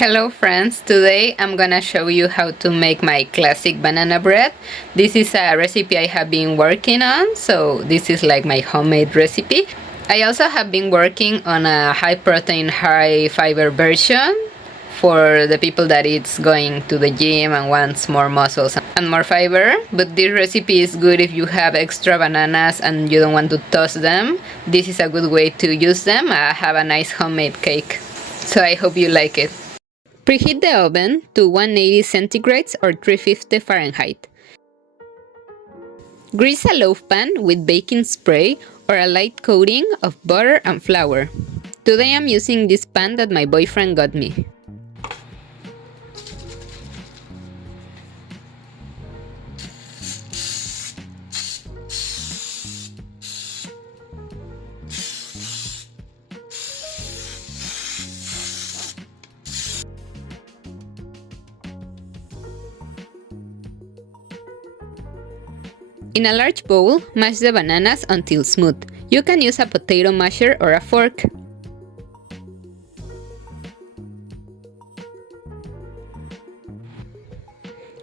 Hello friends, today I'm gonna show you how to make my classic banana bread. This is a recipe I have been working on, so this is like my homemade recipe. I also have been working on a high protein, high fiber version for the people that it's going to the gym and wants more muscles and more fiber. But this recipe is good if you have extra bananas and you don't want to toss them. This is a good way to use them. I have a nice homemade cake, so I hope you like it. Preheat the oven to 180 centigrades or 350 Fahrenheit. Grease a loaf pan with baking spray or a light coating of butter and flour. Today I'm using this pan that my boyfriend got me. In a large bowl, mash the bananas until smooth. You can use a potato masher or a fork.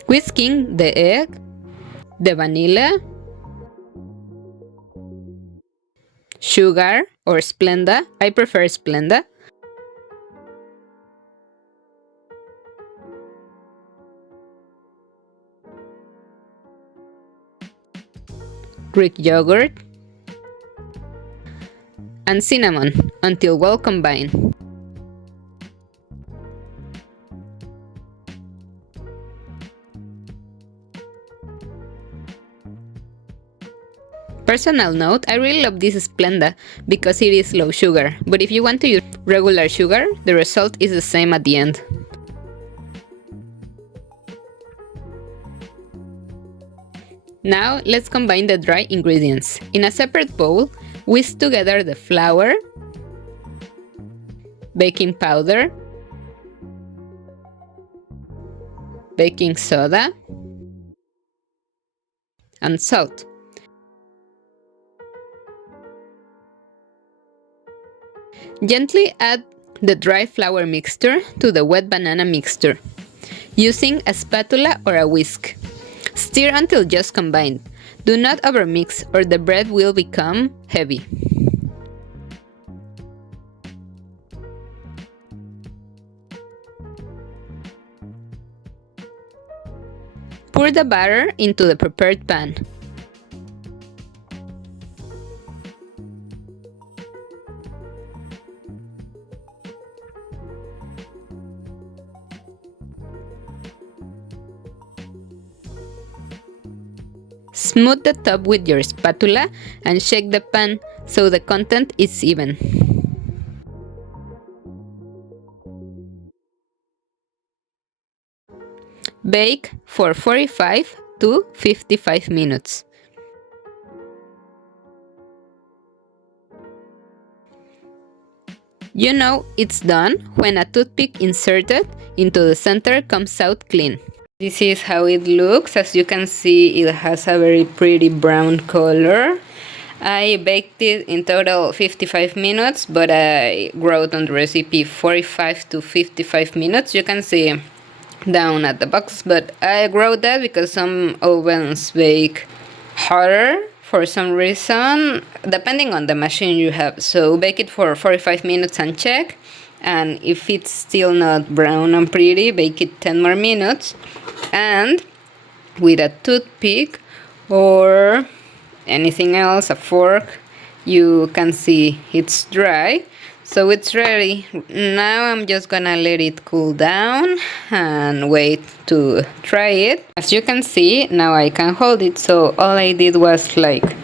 Whisking the egg, the vanilla, sugar or Splenda, I prefer Splenda, Greek yogurt, and cinnamon until well combined. Personal note, I really love this Splenda because it is low sugar, but if you want to use regular sugar, the result is the same at the end. Now let's combine the dry ingredients. In a separate bowl, whisk together the flour, baking powder, baking soda, and salt. Gently add the dry flour mixture to the wet banana mixture, using a spatula or a whisk. Stir until just combined. Do not overmix or the bread will become heavy. Pour the batter into the prepared pan. Smooth the top with your spatula and shake the pan so the content is even. Bake for 45 to 55 minutes. You know it's done when a toothpick inserted into the center comes out clean. This is how it looks. As you can see, it has a very pretty brown color. I baked it in total 55 minutes, but I wrote on the recipe 45 to 55 minutes. You can see down at the box, but I wrote that because some ovens bake harder for some reason, depending on the machine you have. So bake it for 45 minutes and check. And if it's still not brown and pretty, bake it 10 more minutes. And with a toothpick or anything else, a fork, you can see it's dry. So it's ready. Now I'm just gonna let it cool down and wait to try it. As you can see, now I can hold it. So all I did was like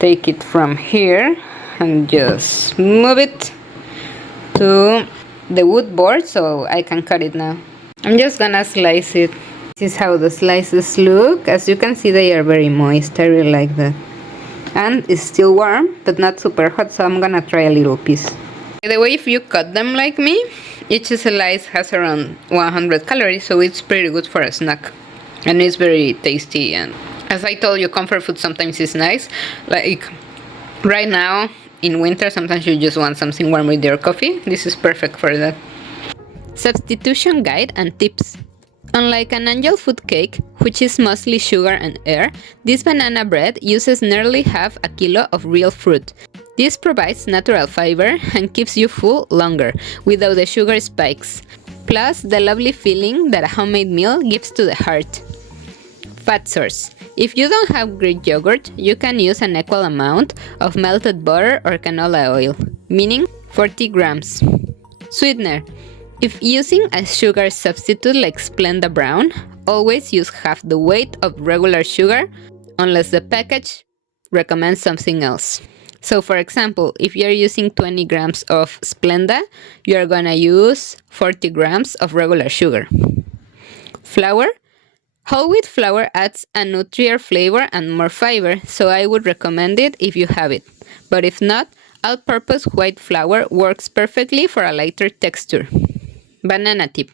take it from here and just move it to the wood board so I can cut it now. I'm just gonna slice it. This is how the slices look. As you can see, they are very moist. I really like that. And it's still warm, but not super hot, so I'm gonna try a little piece. By the way, if you cut them like me, each slice has around 100 calories, so it's pretty good for a snack. And it's very tasty, and as I told you, comfort food sometimes is nice. Like right now, in winter, sometimes you just want something warm with your coffee. This is perfect for that. Substitution guide and tips. Unlike an angel food cake, which is mostly sugar and air, this banana bread uses nearly half a kilo of real fruit. This provides natural fiber and keeps you full longer, without the sugar spikes, plus the lovely feeling that a homemade meal gives to the heart. Fat source. If you don't have Greek yogurt, you can use an equal amount of melted butter or canola oil, meaning 40 grams. Sweetener. If using a sugar substitute like Splenda Brown, always use half the weight of regular sugar, unless the package recommends something else. So for example, if you're using 20 grams of Splenda, you're gonna use 40 grams of regular sugar. Flour. Whole wheat flour adds a nutrier flavor and more fiber, so I would recommend it if you have it. But if not, all-purpose white flour works perfectly for a lighter texture. Banana tip.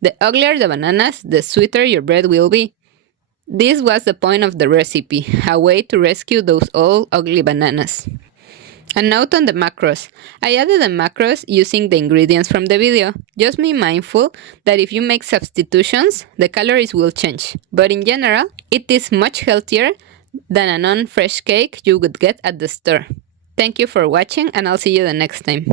The uglier the bananas, the sweeter your bread will be. This was the point of the recipe, a way to rescue those old ugly bananas. A note on the macros. I added the macros using the ingredients from the video. Just be mindful that if you make substitutions, the calories will change. But in general, it is much healthier than a non-fresh cake you would get at the store. Thank you for watching, and I'll see you the next time.